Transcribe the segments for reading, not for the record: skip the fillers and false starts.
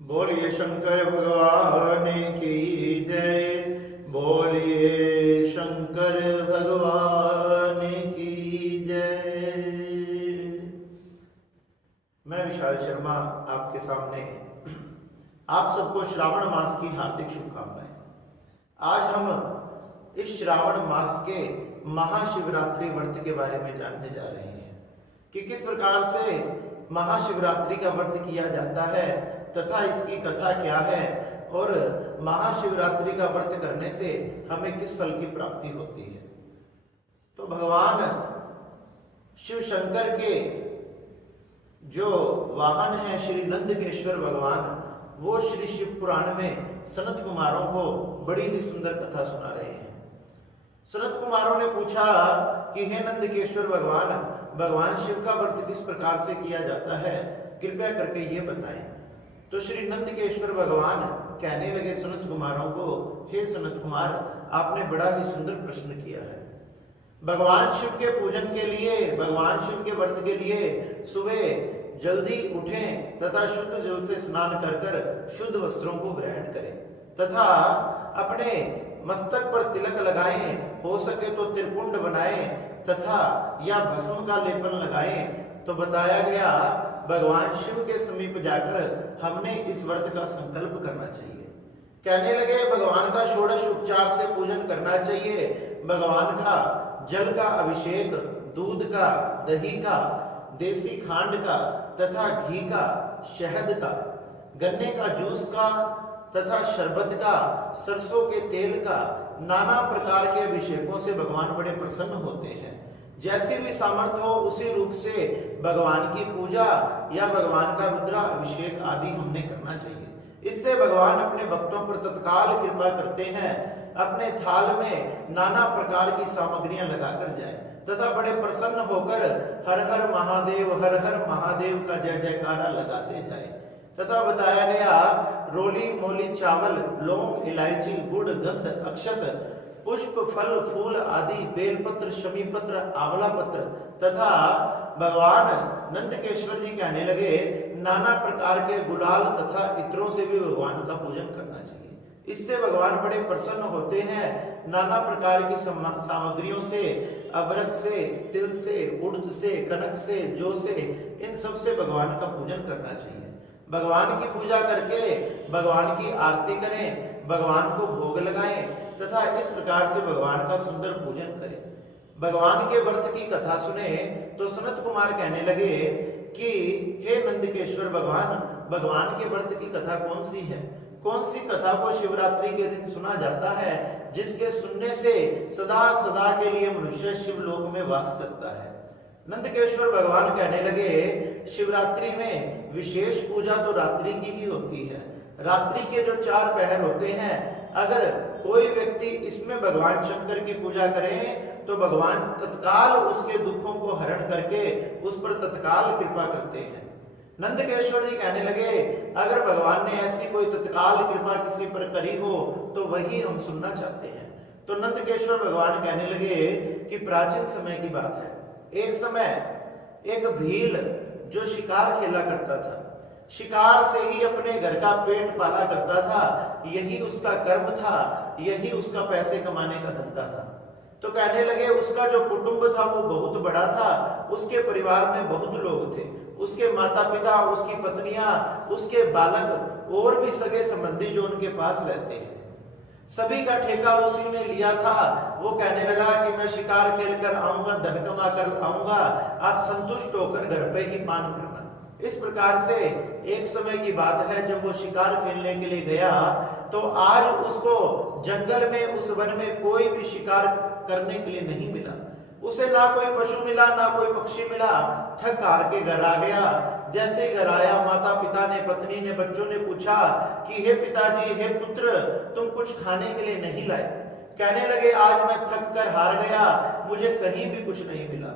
बोलिए शंकर भगवान की जय। बोलिए शंकर भगवान की जय। मैं विशाल शर्मा आपके सामने आप सबको श्रावण मास की हार्दिक शुभकामनाएं। आज हम इस श्रावण मास के महाशिवरात्रि व्रत के बारे में जानने जा रहे हैं कि किस प्रकार से महाशिवरात्रि का व्रत किया जाता है तथा इसकी कथा क्या है और महाशिवरात्रि का व्रत करने से हमें किस फल की प्राप्ति होती है। तो भगवान शिव शंकर के जो वाहन है श्री नंदकेश्वर भगवान, वो श्री शिव पुराण में सनत कुमारों को बड़ी ही सुंदर कथा सुना रहे हैं। सनत कुमारों ने पूछा कि हे नंदकेश्वर भगवान, भगवान शिव का व्रत किस प्रकार से किया जाता है, कृपया करके ये बताएं। तो श्री नंदकेश्वर भगवान कहने लगे सनत कुमारों को, हे सनत कुमार, आपने बड़ा ही सुंदर प्रश्न किया है। भगवान शिव के पूजन के लिए, भगवान शिव के व्रत के लिए सुबह जल्दी उठें तथा शुद्ध जल से स्नान कर कर शुद्ध वस्त्रों को ग्रहण करें तथा अपने मस्तक पर तिलक लगाएं, हो सके तो त्रिपुंड बनाएं तथा या भस्म का लेपन लगाएं। तो बताया गया भगवान शिव के समीप जाकर हमने इस व्रत का संकल्प करना चाहिए। कहने लगे भगवान का षोडश उपचार से पूजन करना चाहिए। भगवान का जल का अभिषेक दूध का, दही का, देसी खांड का तथा घी का, शहद का, गन्ने का जूस का तथा शरबत का, सरसों के तेल का, नाना प्रकार के अभिषेकों से भगवान बड़े प्रसन्न होते हैं। जैसी भी सामर्थ्य हो उसी रूप से भगवान की पूजा या भगवान का रुद्रा अभिषेक आदि हमने करना चाहिए। इससे भगवान अपने भक्तों पर तत्काल कृपा करते हैं। अपने थाल में नाना प्रकार की सामग्रियां लगाकर जाए तथा बड़े प्रसन्न होकर हर हर महादेव का जय जयकारा लगाते जाए। तथा बताया गया रोली मोली चावल, लौंग, इलायची, गुड़, गंध, अक्षत, पुष्प, फल, फूल आदि, बेलपत्र, शमी पत्र, आंवला पत्र तथा भगवान नंदकेश्वर जी कहने लगे नाना प्रकार के गुलाल तथा इत्रों से भी भगवान का पूजन करना चाहिए। इससे भगवान बड़े प्रसन्न होते हैं। नाना प्रकार की सामग्रियों से, अबरक से, तिल से, उड़द से, कनक से, जौ से, इन सब से भगवान का पूजन करना चाहिए। भगवान की पूजा करके भगवान की आरती करें, भगवान को भोग लगाएं तथा इस प्रकार से भगवान का सुंदर पूजन करें। भगवान के व्रत की कथा सुने तो सनत कुमार कहने लगे कि हे नंदकेश्वर भगवान, भगवान के व्रत की कथा कौन सी है? कौन सी कथा को शिवरात्रि के दिन सुना जाता है जिसके सुनने से सदा सदा के लिए मनुष्य शिवलोक में वास करता है? नंदकेश्वर भगवान कहने लगे शिवरात्रि में विशेष पूजा तो रात्रि की ही होती है। रात्रि के जो 4 पहर होते हैं, अगर कोई व्यक्ति इसमें भगवान शंकर की पूजा करे तो भगवान तत्काल उसके दुखों को हरण करके उस पर तत्काल कृपा करते हैं। नंदकेश्वर जी कहने लगे अगर भगवान ने ऐसी कोई तत्काल कृपा किसी पर करी हो तो वही हम सुनना चाहते हैं। तो नंदकेश्वर भगवान कहने लगे कि प्राचीन समय की बात है, एक समय एक भील जो शिकार खेला करता था, शिकार से ही अपने घर का पेट पाला करता था, यही उसका कर्म था, यही उसका पैसे कमाने का धंधा था। तो कहने लगे उसका जो कुटुंब था वो बहुत बड़ा था, उसके परिवार में बहुत लोग थे, उसके माता पिता, उसकी पत्नियां, उसके बालक और भी सगे संबंधी जो उनके पास रहते हैं, सभी का ठेका उसी ने लिया था। वो कहने लगा कि मैं शिकार खेल कर आऊंगा, धन कमा कर आऊंगा, आप संतुष्ट होकर घर पे ही पान करना। इस प्रकार से एक समय की बात है जब वो शिकार खेलने के लिए गया तो आज उसको जंगल में, उस वन में कोई भी शिकार करने के लिए नहीं मिला। उसे ना कोई पशु मिला, ना कोई पक्षी मिला। थक हार के घर आ गया। जैसे घर आया, माता पिता ने, पत्नी ने, बच्चों ने पूछा कि हे पिताजी, हे पुत्र, तुम कुछ खाने के लिए नहीं लाए? कहने लगे आज मैं थक कर हार गया, मुझे कहीं भी कुछ नहीं मिला।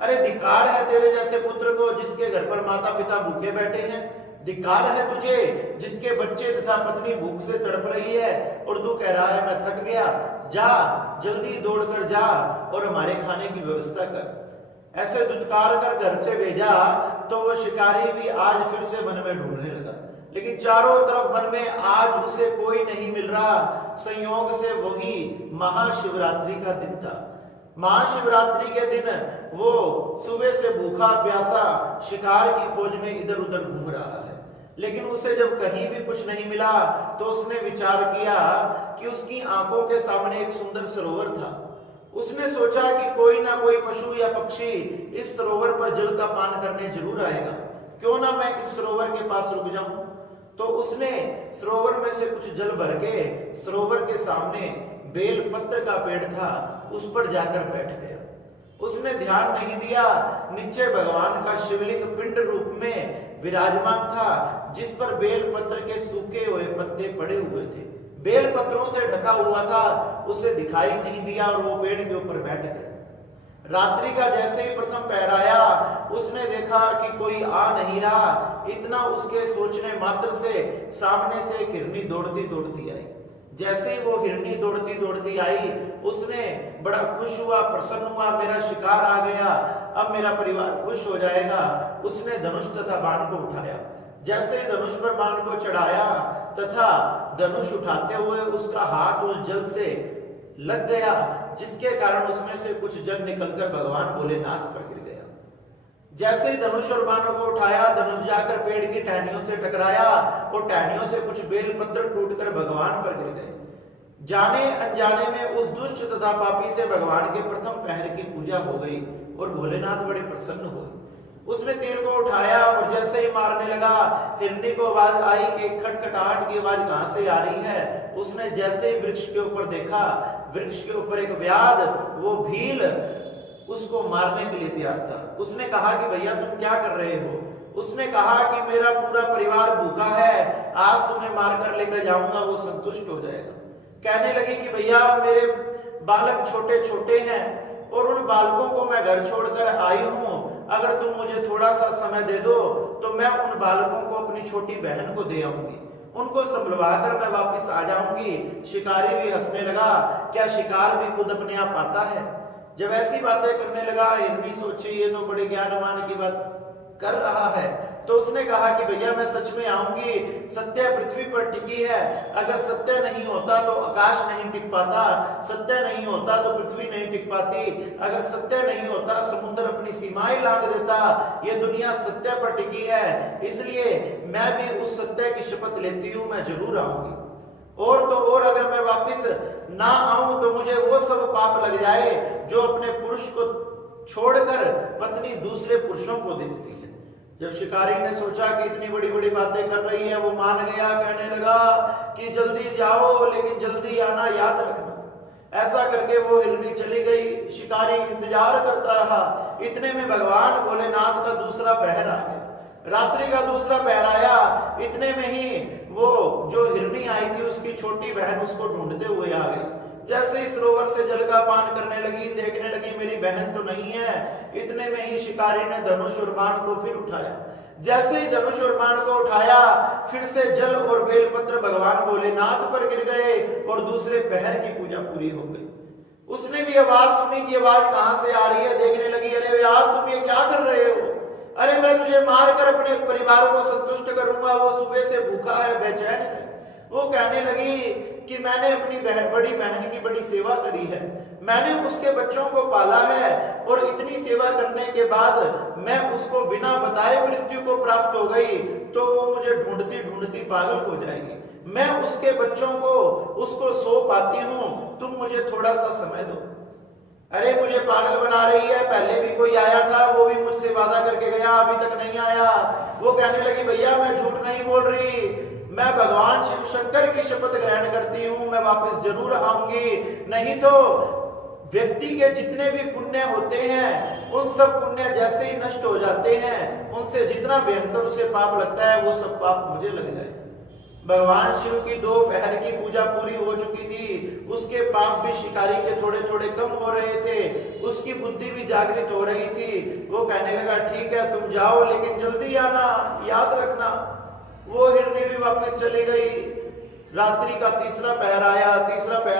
अरे धिक्कार है तेरे जैसे पुत्र को जिसके घर पर माता पिता भूखे बैठे हैं। धिक्कार है तुझे जिसके बच्चे तथा पत्नी भूख से तड़प रही है और तू कह रहा है मैं थक गया। जा, जल्दी दौड़कर जा और हमारे खाने की व्यवस्था कर। ऐसे दुत्कार कर घर से भेजा तो वो शिकारी भी आज फिर से वन में ढूंढने लगा। लेकिन चारों तरफ वन में आज उसे कोई नहीं मिल रहा। संयोग से वही महाशिवरात्रि का दिन था। महाशिवरात्रि के दिन वो सुबह से भूखा प्यासा शिकार की खोज में इधर उधर घूम रहा है, लेकिन उसे जब कहीं भी कुछ नहीं मिला तो उसने विचार किया कि उसकी आंखों के सामने एक सुंदर सरोवर था। उसने सोचा कि कोई ना कोई पशु या पक्षी इस सरोवर पर जल का पान करने जरूर आएगा, क्यों ना मैं इस सरोवर के पास रुक जाऊं। तो उसने सरोवर में से कुछ जल भर के सरोवर के सामने बेल पत्र का पेड़ था, उस पर जाकर बैठ गया। उसने ध्यान नहीं दिया, नीचे भगवान का शिवलिंग पिंड रूप में विराजमान था, जिस पर बेल पत्र के सूखे हुए पत्ते पड़े हुए थे। बेल पत्रों से ढका हुआ था, उसे दिखाई नहीं दिया और वो पेड़ के ऊपर बैठ गया। रात्रि का जैसे ही प्रथम पहर आया, उसने देखा कि कोई आ नहीं रहा। इतना उसके सोचने मात्र से सामने से एक हिरनी दौड़ती दौड़ती आई। जैसे ही वो हिरनी दौड़ती दौड़ती आई, उसने बड़ा खुश हुआ, प्रसन्न हुआ, मेरा शिकार आ गया, अब मेरा परिवार खुश हो जाएगा। उसने धनुष तथा बाण को उठाया। जैसे ही धनुष पर बाण को चढ़ाया तथा धनुष उठाते हुए उसका हाथ उस जल से लग गया, जिसके कारण उसमें से कुछ जल निकलकर भगवान भोलेनाथ पर गिर गया। जैसे ही धनुष और बाणों को उठाया, धनुष जाकर पेड़ की टहनियों से टकराया और टहनियों से कुछ बेल पत्र टूटकर भगवान पर गिर गए। जाने अनजाने में उस दुष्ट तथा पापी से भगवान के प्रथम पहर की पूजा हो गई और भोलेनाथ बड़े प्रसन्न हुए। उसने तीर को उठाया और जैसे ही मारने लगा, हिरनी को आवाज आई कि खटखटाहट की आवाज कहां से आ रही है। उसने जैसे ही वृक्ष के ऊपर देखा, वृक्ष के ऊपर एक व्याध, वो भील उसको मारने के लिए तैयार था। उसने कहा कि भैया तुम क्या कर रहे हो? उसने कहा कि मेरा पूरा परिवार भूखा है, आज तुम्हें मारकर लेकर जाऊंगा, वो संतुष्ट हो जाएगा। कहने लगी कि भैया मेरे बालक छोटे छोटे हैं और उन बालकों को मैं घर छोड़कर आई हूं, अगर तुम मुझे थोड़ा सा समय दे दो तो मैं उन बालकों को अपनी छोटी बहन को दे आऊंगी, उनको संभलवा कर मैं वापस आ जाऊंगी। शिकारी भी हंसने लगा, क्या शिकार भी खुद अपने आप आता है? जब ऐसी बातें करने लगा, हिरनी सोची ये तो बड़े ज्ञानवान की बात कर रहा है, तो उसने कहा कि भैया मैं सच में आऊंगी, सत्य पृथ्वी पर टिकी है, अगर सत्य नहीं होता तो आकाश नहीं टिक पाता, सत्य नहीं होता तो पृथ्वी नहीं टिक पाती, अगर सत्य नहीं होता समुद्र अपनी सीमाएं लांघ देता, ये दुनिया सत्य पर टिकी है, इसलिए मैं भी उस सत्य की शपथ लेती हूं, मैं जरूर आऊंगी। और तो और अगर मैं वापिस ना आऊं तो मुझे वो सब पाप लग जाए जो अपने पुरुष को छोड़कर पत्नी दूसरे पुरुषों को देखती है। जब शिकारी ने सोचा कि इतनी बड़ी बड़ी बातें कर रही है, वो मान गया, कहने लगा कि जल्दी जाओ लेकिन जल्दी आना याद रखना। ऐसा करके वो हिरनी चली गई। शिकारी इंतजार करता रहा। इतने में भगवान भोलेनाथ का दूसरा पहर आ गया। रात्रि का दूसरा पहर आया। इतने में ही वो जो हिरनी आई थी उसकी छोटी बहन उसको ढूंढते हुए आ गई। जैसे ही सरोवर से जल का पान करने लगी, देखने लगी मेरी बहन तो नहीं है। इतने में ही शिकारी ने धनुष और बाण को फिर उठाया। जैसे ही धनुष और बाण को उठाया, फिर से जल और बेलपत्र भगवान भोलेनाथ पर गिर गए और दूसरे पहर की पूजा पूरी हो गई। उसने भी आवाज सुनी कि आवाज कहां से आ रही है। देखने लगी, अरे यार तुम ये क्या कर रहे हो? अरे मैं तुझे मारकर अपने परिवार को संतुष्ट करूंगा, वो सुबह से भूखा है, बेचैन है। वो कहने लगी कि मैंने अपनी बड़ी बहन की बड़ी सेवा करी है, मैंने उसके बच्चों को पाला है और इतनी सेवा करने के बाद मैं उसको बिना बताए मृत्यु को प्राप्त हो गई तो वो मुझे ढूंढती ढूंढती पागल हो जाएगी। मैं उसके बच्चों को उसको सौंप आती हूं, तुम मुझे थोड़ा सा समय दो। अरे मुझे पागल बना रही है, पहले भी कोई आया था, वो भी मुझसे वादा करके गया, अभी तक नहीं आया। वो कहने लगी, भैया मैं झूठ नहीं बोल रही, मैं भगवान शिव शंकर की शपथ ग्रहण करती हूँ, मैं वापस जरूर आऊंगी। नहीं तो व्यक्ति के जितने भी पुण्य होते हैं उन सब पुण्य जैसे ही नष्ट हो जाते हैं, उनसे जितना भयंकर उसे पाप लगता है वो सब पाप मुझे लग जाए। भगवान शिव की 2 पहर की पूजा पूरी हो चुकी थी। उसके पाप भी शिकारी के थोड़े थोड़े कम हो रहे थे, उसकी बुद्धि भी जागृत हो रही थी। वो कहने लगा, ठीक है तुम जाओ लेकिन जल्दी आना, याद रखना। वो हिरनी भी वापस चली गई। रात्रि का तीसरा पहर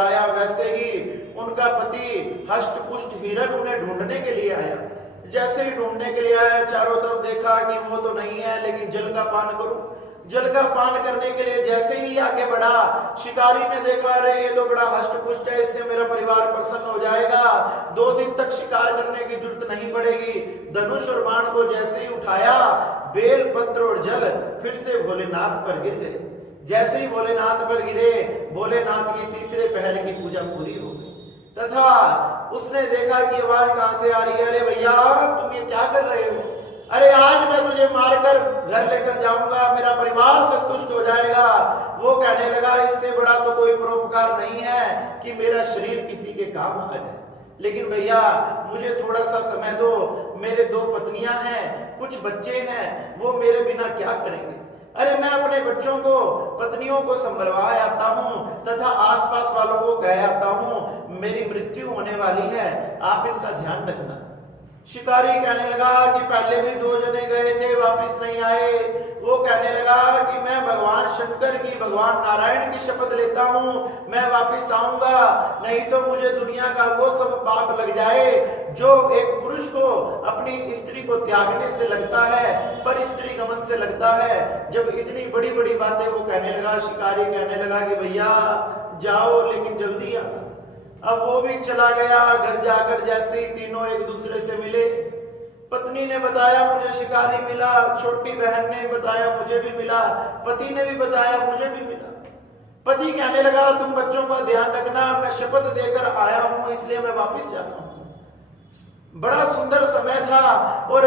आया। वैसे ही उनका पति हष्ट पुष्ट हिरण उन्हें ढूंढने के लिए आया। जैसे ही ढूंढने के लिए आया, चारों तरफ देखा कि वो तो नहीं है, लेकिन जल का पान करो। जल का पान करने के लिए जैसे ही आगे बढ़ा, शिकारी ने देखा अरे ये तो बड़ा हष्ट पुष्ट है, इससे मेरा परिवार प्रसन्न हो जाएगा, 2 दिन तक शिकार करने की जरूरत नहीं पड़ेगी। धनुष और बाण को जैसे ही उठाया, बेल पत्र और जल फिर से भोलेनाथ पर गिर गए। जैसे ही भोलेनाथ पर गिरे, भोलेनाथ की तीसरे पहर की पूजा पूरी हो गई। तथा उसने देखा कि आवाज कहां से आ रही है, अरे भैया तुम ये क्या कर रहे हो, अरे आज मैं तुझे मारकर घर लेकर जाऊंगा, मेरा परिवार संतुष्ट हो जाएगा। वो कहने लगा इससे बड़ा तो कोई परोपकार नहीं है कि मेरा शरीर किसी के काम आ जाए, लेकिन भैया मुझे थोड़ा सा समय दो, मेरे 2 पत्नियां हैं, कुछ बच्चे हैं, वो मेरे बिना क्या करेंगे। अरे मैं अपने बच्चों को, पत्नियों को संभलवा आता हूं तथा आसपास वालों को कह आता हूं मेरी मृत्यु होने वाली है, आप इनका ध्यान रखना। शिकारी कहने लगा कि पहले भी 2 जने गए थे, वापस नहीं आए। वो कहने लगा कि मैं भगवान शंकर की, भगवान नारायण की शपथ लेता हूं, मैं वापस आऊंगा, नहीं तो मुझे दुनिया का वो सब पाप लग जाए जो एक पुरुष को अपनी स्त्री को त्यागने से लगता है, पर स्त्री गमन से लगता है। जब इतनी बड़ी बड़ी बातें वो कहने लगा, शिकारी कहने लगा कि भैया जाओ लेकिन जल्दी आना। अब वो भी चला गया। घर जाकर जैसे ही तीनों एक दूसरे से मिले, पत्नी ने बताया मुझे शिकारी मिला, छोटी बहन ने बताया मुझे भी मिला, पति ने भी बताया मुझे भी मिला। पति कहने लगा तुम बच्चों का ध्यान रखना, मैं शपथ देकर आया हूं इसलिए मैं वापस जा रहा हूं। बड़ा सुंदर समय था और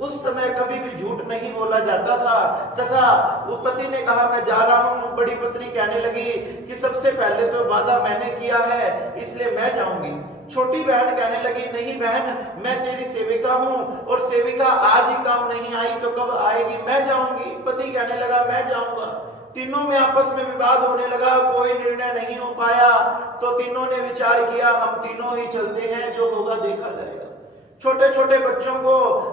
उस समय कभी भी झूठ नहीं बोला जाता था। तथा उस पति ने कहा मैं जा रहा हूं, बड़ी पत्नी कहने लगी कि सबसे पहले तो वादा मैंने किया है इसलिए मैं जाऊंगी। छोटी बहन कहने लगी नहीं बहन, मैं तेरी सेविका हूं और सेविका आज ही काम नहीं आई तो कब आएगी, मैं जाऊंगी। पति कहने लगा मैं जाऊंगा। तीनों में आपस में विवाद होने लगा, कोई निर्णय नहीं हो पाया। तो तीनों ने विचार किया हम तीनों ही चलते हैं, जो होगा देखा जाएगा। छोटे छोटे बच्चों को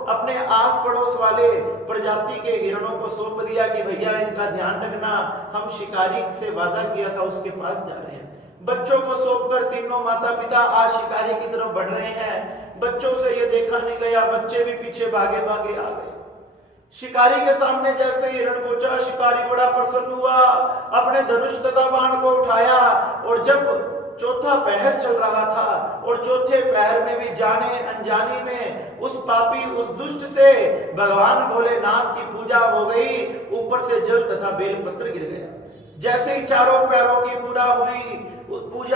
अपने आस पड़ोस वाले प्रजाति के हिरणों को सौंप दिया कि भैया इनका ध्यान रखना, हम शिकारी से वादा किया था उसके पास जा रहे हैं। बच्चों को सौंपकर तीनों माता पिता आज शिकारी की तरफ बढ़ रहे हैं। बच्चों से ये देखा नहीं गया, बच्चे भी पीछे भागे भागे आ गए। शिकारी के सामने जैसे हिरण पहुंचा, शिकारी बड़ा प्रसन्न हुआ, अपने धनुष तथा बाण को उठाया और जब चौथा पहर चल रहा था और चौथे पहर में भी जाने अनजाने में उस पापी, उस दुष्ट से भगवान भोलेनाथ की पूजा हो गई। ऊपर से जल तथा बेलपत्र गिर गया। जैसे ही चारों पैरों की पूजा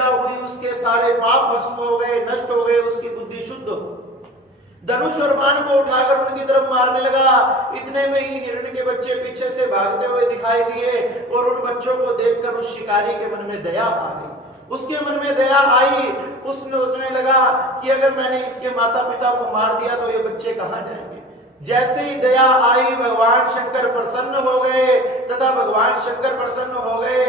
हुई, उसके सारे पाप भस्म हो गए, नष्ट हो गए, उसकी बुद्धि शुद्ध हो। धनुष और बाण को उठाकर उनकी तरफ मारने लगा। इतने में ही हिरण के बच्चे पीछे से भागते हुए दिखाई दिए और उन बच्चों को देखकर उस शिकारी के मन में दया आ गई। उसके मन में दया आई, उसने सोचने लगा कि अगर मैंने इसके माता पिता को मार दिया तो ये बच्चे कहां जाएंगे। जैसे ही दया आई, भगवान शंकर प्रसन्न हो गए तथा भगवान शंकर प्रसन्न हो गए।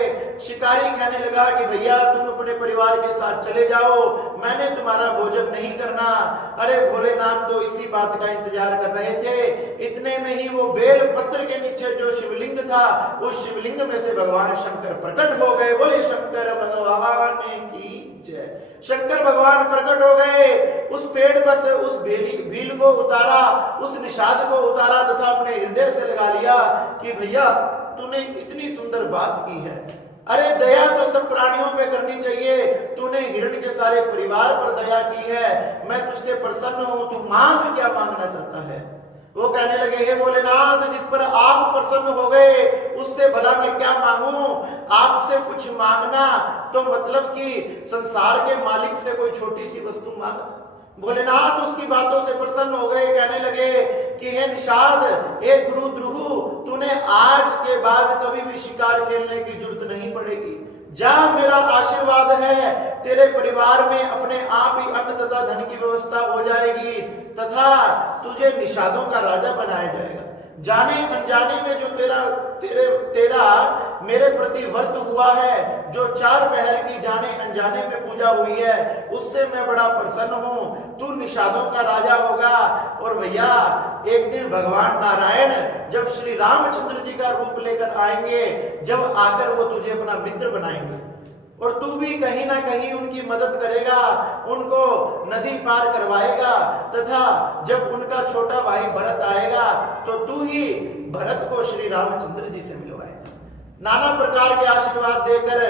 शिकारी कहने लगा कि भैया तुम अपने परिवार के साथ चले जाओ, मैंने तुम्हारा भोजन नहीं करना। अरे भोलेनाथ तो इसी बात का इंतजार कर रहे थे। इतने में ही वो बेल पत्र के नीचे जो शिवलिंग था, उस शिवलिंग में से भगवान शंकर प्रकट हो गए। बोले शंकर भगवान की जय। शंकर भगवान प्रकट हो गए। उस पेड़ पर से उस भील को उतारा, उस निषाद को उतारा तथा अपने हृदय से लगा लिया कि भैया तूने इतनी सुंदर बात की है। अरे दया तो सब प्राणियों पे करनी चाहिए, तूने हिरण के सारे परिवार पर दया की है, मैं तुझसे प्रसन्न हूं, तू मांग क्या मांगना चाहता है। वो कहने लगे हे भोलेनाथ, जिस पर आप प्रसन्न हो गए उससे भला मैं क्या मांगू। आपसे कुछ मांगना तो मतलब कि संसार के मालिक से कोई छोटी सी वस्तु मांगना। भोलेनाथ उसकी बातों से प्रसन्न हो गए, कहने लगे कि हे निषाद, हे गुरु द्रुहु, तूने आज के बाद कभी भी शिकार खेलने की जरूरत नहीं पड़ेगी। जा, मेरा आशीर्वाद है, तेरे परिवार में अपने आप ही अन्न तथा धन की व्यवस्था हो जाएगी तथा तुझे निषादों का राजा बनाया जाएगा। जाने अनजाने में जो तेरा मेरे प्रति व्रत हुआ है, जो 4 पहर की जाने अनजाने में पूजा हुई है, उससे मैं बड़ा प्रसन्न हूं। तू निषादों का राजा होगा। और भैया एक दिन भगवान नारायण जब श्री रामचंद्र जी का रूप लेकर आएंगे, जब आकर वो तुझे अपना मित्र बनाएंगे, और तू भी कहीं ना कहीं उनकी मदद करेगा, उनको नदी पार करवाएगा, तथा जब उनका छोटा भाई भरत आएगा तो तू ही भरत को श्री रामचंद्र जी से मिलवाएगा। नाना प्रकार के आशीर्वाद देकर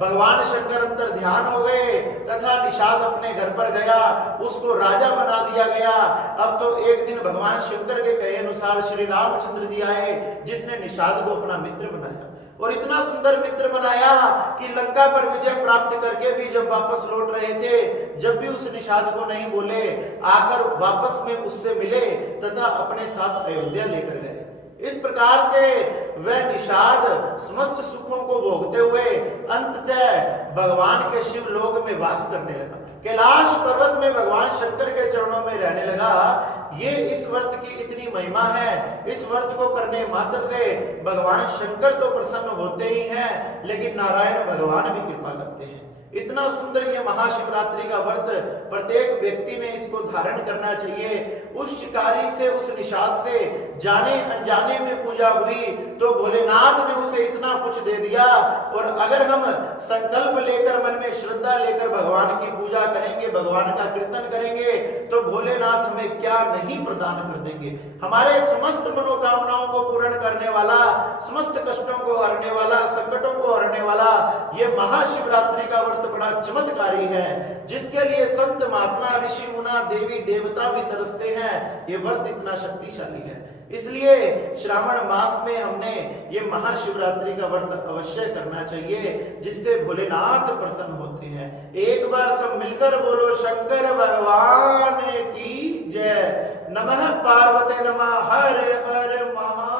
भगवान शंकर अंतर ध्यान हो गए तथा निषाद अपने घर पर गया, उसको राजा बना दिया गया। अब तो एक दिन भगवान शंकर के कहे अनुसार श्री रामचंद्र जी आए, जिसने निषाद को अपना मित्र बनाया और इतना सुंदर मित्र बनाया कि लंका पर विजय प्राप्त करके भी जब वापस लौट रहे थे, जब भी उस निषाद को नहीं बोले, आकर वापस में उससे मिले तथा अपने साथ अयोध्या लेकर गए। इस प्रकार से वह निषाद समस्त सुखों को भोगते हुए अंततः भगवान के शिव लोक में वास करने लगा। कैलाश पर्वत में भगवान शंकर के चरणों में रहने लगा। ये इस व्रत की इतनी महिमा है, इस व्रत को करने मात्र से भगवान शंकर तो प्रसन्न होते ही हैं, लेकिन नारायण भगवान भी कृपा करते हैं। इतना सुंदर ये महाशिवरात्रि का व्रत प्रत्येक व्यक्ति ने इसको धारण करना चाहिए। उस शिकारी से, उस निषाद से जाने अनजाने में पूजा हुई तो भोलेनाथ ने उसे इतना कुछ दे दिया। और अगर हम संकल्प लेकर, मन में श्रद्धा लेकर भगवान की पूजा करेंगे, भगवान का कीर्तन करेंगे, तो भोलेनाथ हमें क्या नहीं प्रदान कर देंगे। हमारे समस्त मनोकामनाओं को पूर्ण करने वाला, समस्त कष्टों को हरने वाला, संकटों को हरने वाला ये महाशिवरात्रि का व्रत बड़ा चमत्कारी है, जिसके लिए संत महात्मा, ऋषि मुना, देवी देवता भी तरसते हैं। ये व्रत इतना शक्तिशाली है, इसलिए श्रावण मास में हमने ये महाशिवरात्रि का व्रत अवश्य करना चाहिए, जिससे भोलेनाथ प्रसन्न होते हैं। एक बार सब मिलकर बोलो शंकर भगवान की जय। नमः पार्वती नमः हर हर महा